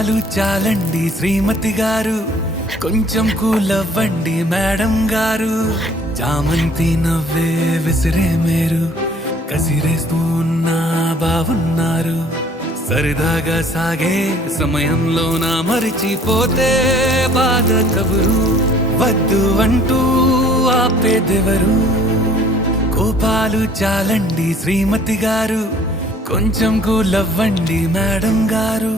కోపాలు చాలండి శ్రీమతి గారు, కొంచెం కూలవ్వండి మేడం గారు. చామంతి నవ్వే విసిరే మేరు, కసిరేస్తూ ఉన్నా బావున్నారు. సరదాగా సాగే సమయంలో నా మరిచిపోతే బాధ కబురు, వద్దు అంటూ ఆపేదెవరు. కోపాలు చాలండి శ్రీమతి గారు, కొంచెం కూలవ్వండి మేడం గారు.